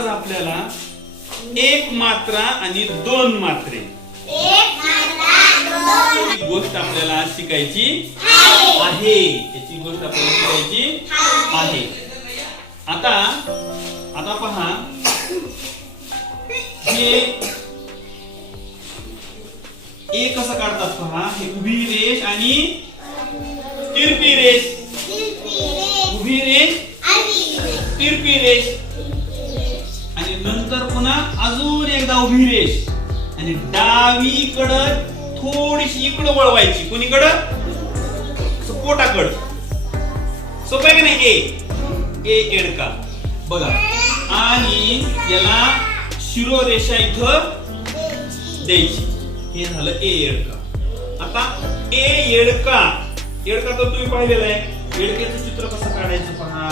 आज आपल्याला एक मात्रा आणि दोन मात्रे. गोष्ट आपल्याला आज शिकायची आहे. याची गोष्ट आपल्याला शिकायची आहे. आता आता पहा. हे ए कसं काढतात पहा? हे उभी रेष आणि तिरपी रेष. उभी रेष तिरपी रेष. नंतर पुन्हा अजून एकदा उभी रेष. आणि डावीकडं थोडीशी इकडं वळवायची. कोणीकडं? पोटाकड सोपं आहे का नाही? ए. ए एडका. बघा. आणि याला शिरोरेषा इथं द्यायची. हे झालं ए येडका आता ए येडका येडका तर तुम्ही पाहिलेला आहे. एडकेचं चित्र कसं काढायचं पहा.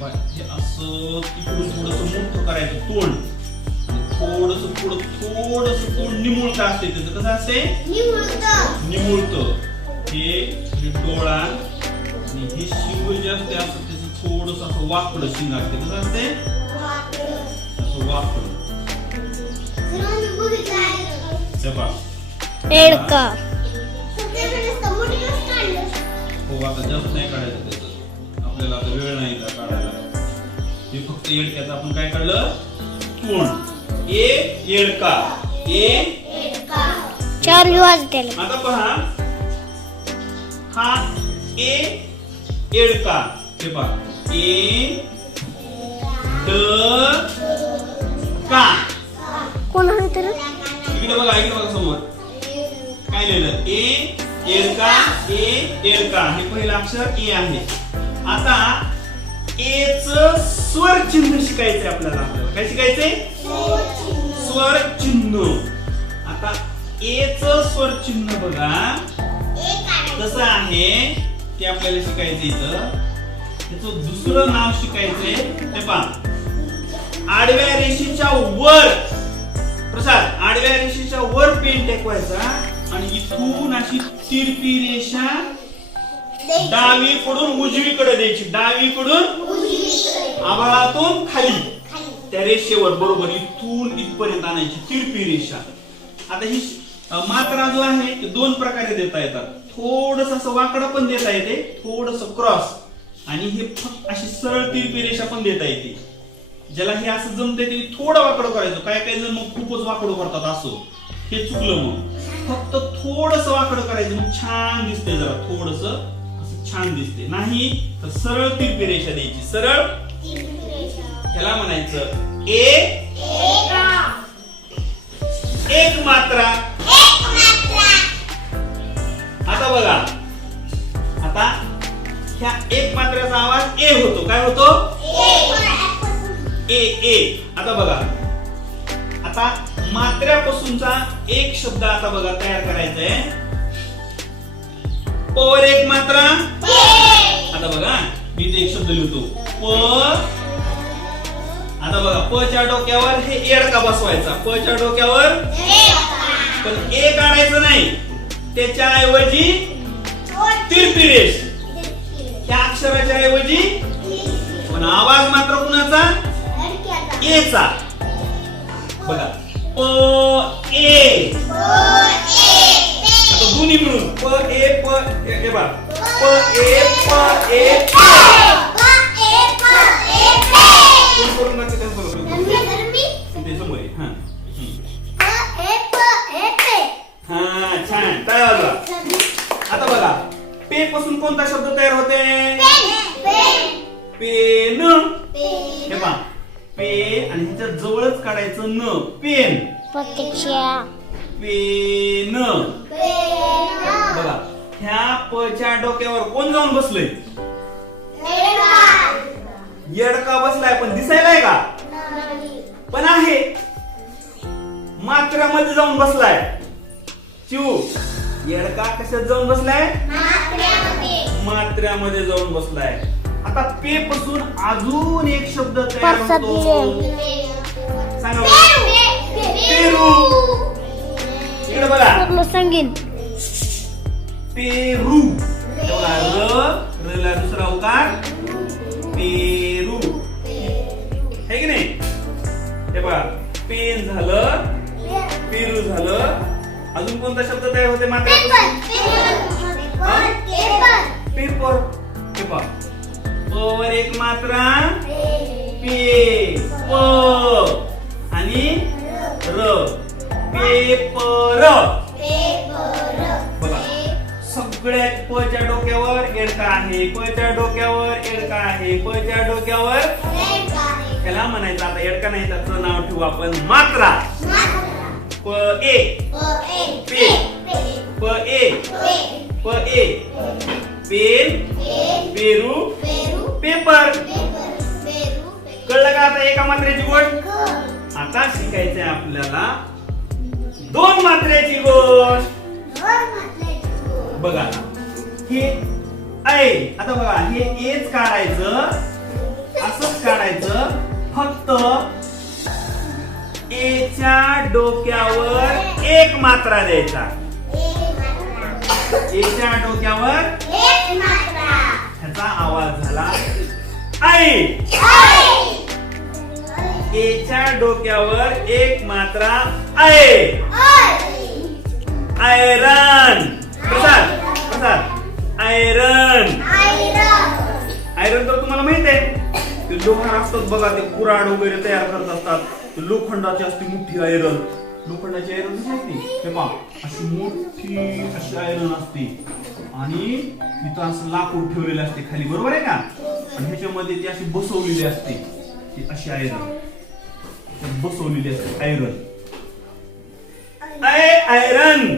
पहा, हे असं इकडून थोडस मोठं करायचं. तोंड. थोडस पुढं थोडस तोंड निमुळत असते त्याचं. कसं असते निमुळत. हे हे डोळा आणि हे शिंग जे असते असं त्याचं थोडस असं वाकडं शिंग असते कसं असते असं वाकडं. हे एडका. हो. आता जास्त नाही काढायचं त्याचं. आपल्याला आता वेळ नाही का काढायला. हे फक्त येडक्याचं आपण काय काढलं? तोंड. ए येडका. ए. चार वाजते आता पहा. हा ए येडका. हे पहा. ए ड का. कोण आहे तर? इकडे बघा इकडे बघा समोर. काय लिहिलं? ए एडका ए एडका हे पहिलं अक्षर ए आहे. आता ए च स्वर चिन्ह शिकायचंय आपल्याला. आपल्याला काय शिकायचंय? स्वर चिन्ह. आता ए च स्वर चिन्ह बघा. कसं आहे? ते आपल्याला शिकायचं इथं. त्याचं दुसरं नाव शिकायचंय ते पहा. आडव्या रेषेच्या वर. प्रसाद आडव्या रेषेच्या वर पेन टेकवायचा. आणि इथून अशी तिरपी रेषा डावीकडून उजवीकडे द्यायची. डावीकडून आभाळातून खाली. त्या रेषेवर बरोबर इथून इथपर्यंत आणायची तिरपी रेषा. आता ही मात्रा जो आहे ते दोन प्रकारे देता येतात. थोडस असं वाकडं पण देता येते थोडस क्रॉस. आणि हे फक्त अशी सरळ तिरपी रेषा पण देता येते. ज्याला हे असं जमते ते थोडं वाकडं करायचं. काय काय जण मग खूपच वाकडं करतात असं. हे चुकलं मग. फक्त थोडस वाकडं करायचं मग छान दिसते जरा थोडस. असं छान दिसते नाही तर सरळ तिरपी रेषा द्यायची. सरळ? ह्याला म्हणायचं. ए? एक मात्रा. आता बघा. आता ह्या एक मात्र्याचा आवाज ए होतो. काय होतो? ए ए. आता बघा. आता मात्र्यापासूनचा एक शब्द आता बघा तयार करायचा आहे वर एक मात्रा. आता बघा मी इथे एक शब्द लिहितो. प आता बघा प च्या डोक्यावर हे एडका बसवायचा? प च्या डोक्यावर पण ए काढायचं नाही. त्याच्या ऐवजी तिरपिरेश त्या अक्षराच्या ऐवजी पण आवाज मात्र कुणाचा? एचा. बघा प ए. दोन्ही मिळून प ए प ए बा प ए प ए कोणता शब्द तयार होते? पेन. हे पहा. पे आणि ह्याच्या जवळच काढायचं न. पेन. पेन. बघा. ह्या पच्या डोक्यावर कोण जाऊन बसलंय? येडका. बसलाय पण दिसायलाय का? पण आहे. मात्र्यामध्ये जाऊन बसलाय. चिऊ. येडका कशात जाऊन बसलाय? मात्र्यामध्ये जाऊन बसलाय. आता पे पासून अजून एक शब्द तयार होतो. सांगा. पेरू. इकडे बघा. पूर्ण संगीत पेरू. र रला दुसरा उकार. पेरू. है की नाही? हे बघा. पेन झालं. अजून कोणता शब्द तयार होते मात्र? पेपर हे? पहा प वर एक मात्रा. पे प आणि र. पेपर बघा. सगळ्यात प च्या डोक्यावर एडका आहे. प च्या डोक्यावर एडका आहे. प च्या डोक्यावर त्याला म्हणायचं आता एडका नाही त्याचं नाव ठेवू आपण मात्रा. प ए. प ए प ए पेरू पेपर कळलं का आता एका मात्रेची गोष्ट आता शिकायचंय आपल्याला दोन मात्रेची गोष्ट बघा हे आहे आता बघा हे एच काढायचं असंच काढायचं फक्त एच्या डोक्यावर एक मात्रा द्यायचा. एच्या डोक्यावर ह्याचा आवाज झाला आई! एच्या डोक्यावर एक मात्रा आहे आयरन. प्रसाद! असतात बघा ते कुराड वगैरे तयार करत असतात. लोखंडाची असते मोठी आयरन लोखंडाची आयरन कशी असते? हे पा अशी मोठी अशी आयरन असते. आणि तिथं असं लाकूड ठेवलेलं असते खाली बरोबर आहे का? आणि ह्याच्यामध्ये ती अशी बसवलेली असते. ती अशी आयरन बसवलेली असते आयरन आय आयरन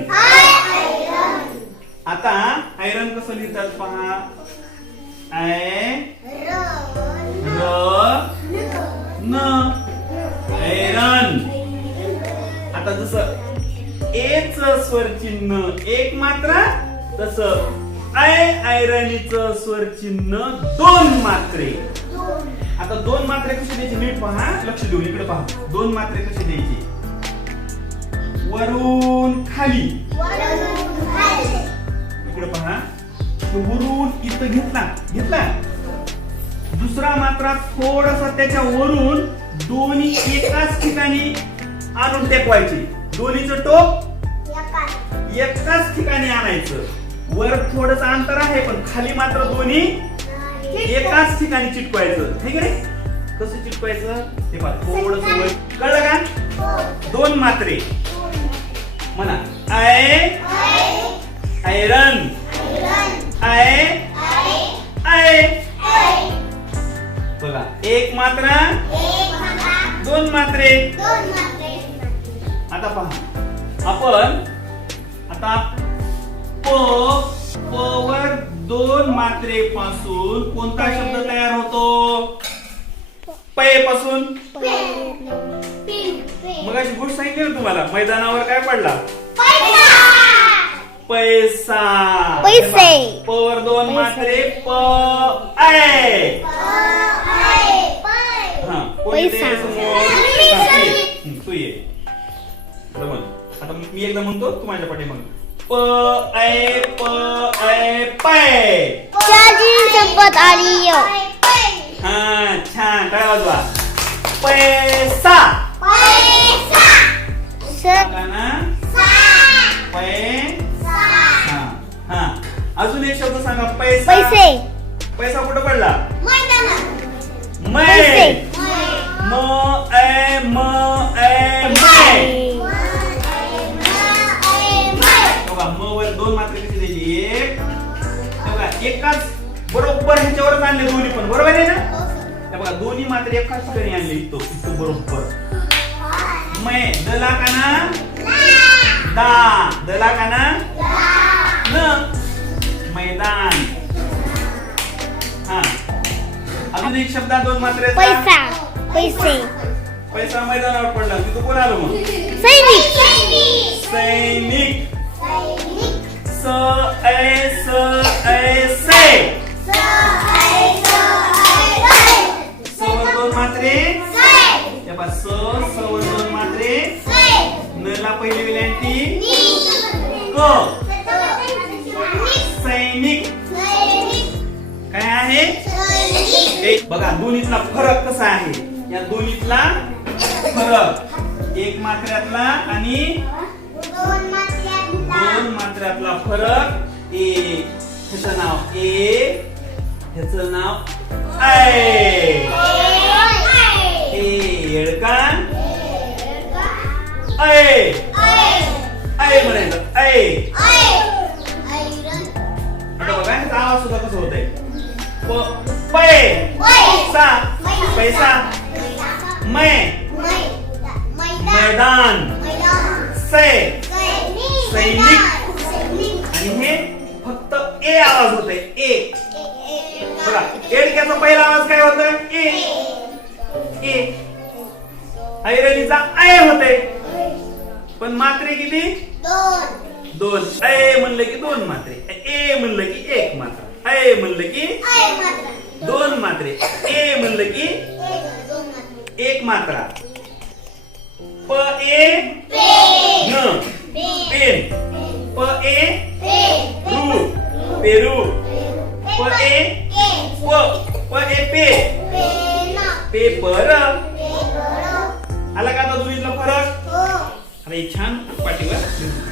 आता आयरन कसं लिहितात पहा? आय र न आयरन आता जसं एच स्वर चिन्ह एक मात्रा तस आय आयरनीच स्वर चिन्ह दोन मात्रे. आता दोन मात्रे कशी द्यायची? नीट पहा लक्ष देऊन इकडे पहा. दोन मात्रे कशी द्यायची? वरून खाली. इकडे पहा. वरून इथं घेतला. घेतला? दुसरा मात्रा थोडसा त्याच्या वरून दोन्ही एकाच ठिकाणी आणून टेकवायची. दोन्हीचं टोक एकाच ठिकाणी आणायचं. वर थोडस अंतर आहे पण खाली मात्र दोन्ही एकाच ठिकाणी चिटकवायचं. ठीक आहे कसं चिटकवायचं? ते पहा थोडस वर. कळलं का? दोन मात्रे. म्हणा आय आयरन. I I. बघा एक मात्रा? दोन मात्रे? आता पहा. आपण आता प प वर दोन मात्रे पासून कोणता शब्द तयार होतो? पयपासून मग अशी गोष्ट सांगितली ना तुम्हाला मैदानावर काय पडला? पैसा. पैसे. प वर दोन मात्रे प. पैसा. तू ये. आता मी एकदा म्हणतो तू माझ्या पाठी मग. प आय प आय पाय. चारची संपत आली य. हा छान. काय वाजवा. पैसा. सर सांगा ना? पै हा हा. अजून एक शब्द सांगा पैसा. पैसे. पैसा कुठं पडला? मै पैसे. म ए म ए मै बघा म वर दोन मात्रे एक बघा एकाच बरोबर ह्याच्यावरच आणले दोन्ही पण बरोबर आहे ना? हे बघा दोन्ही मात्रे एकाच ठिकाणी आणले इथं इथं बरोबर. मै दला काना दा. दला काना न. मैदान. हा. अजून एक शब्द दोन मात्रे पैसा. पैसे. पैसा मैदानावर पडला. तिथं कोण आलं मग? सैनिक. सैनिक. स ए स ए से. स वर दोन मात्रे त्या पहा, स स वर दोन मात्रे न ला पहिली विलंटी क. सैनिक. काय आहे? एक बघा दोन्हीतला फरक कसा आहे? या दोन्हीतला फरक. एक मात्र्यातला आणि दोन मात्र्यातला. फरक. ए ह्याचं नाव ए ह्याचं नाव आय. ए येडकान आय. आय. म्हणायचं. आय. आता बघा ह्याचा आवाज सुद्धा कसं होतंय. प पै. सा पैसा. मै। मैदान। से। आणि हे फक्त ए आवाज होतोय ए. बघा एडक्याचा पहिला आवाज काय होतोय ए. ए. ऐरणीचा आय होते. पण मात्रे किती? दोन. ऐ म्हणलं की दोन मात्रे. ए म्हणलं की एक मात्रा. ऐ म्हणलं की दोन मात्रे. ए म्हणलं की एक मात्रा. प ए न. पेन. प ए रू. पेरू. प ए प प ए पे. पेपर. आला का आता दोन्हीतला फरक? हो. अरे छान पाठीवर.